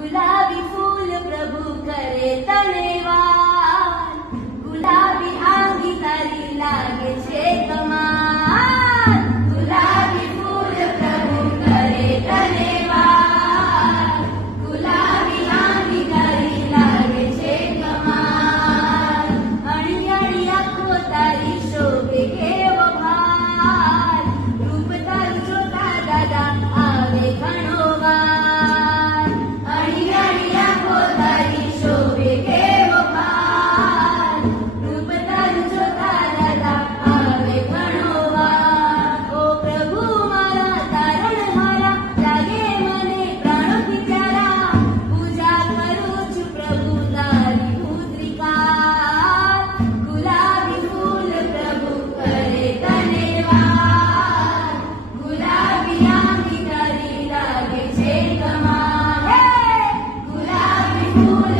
गुलाबी फूल प्रभु करे तने वार, गुलाबी आंगी तारी लागे छे कमाल, गुलाबी फूल प्रभु करे तने वार, गुलाबी आंगी तारी लागे छे कमाल, अणियाळी आंखो तारी शोभे केवो भार, रूप तारू जोता दादा आवे घणो વાર, अणियाळी आंखो तारी शोभे केवो भार, रूप तारू जोता दादा आवे घणो વાર, ओ प्रभु मारा तारणहारा लागे मने प्राणोથી प्यारा, पूजा करूं છું प्रभु तारी પુત્રિકા, गुलाबी फूल प्रभु करे तने વાર, गुलाबी आंगी तारी लागे छे कमाल, गुलाबी फूल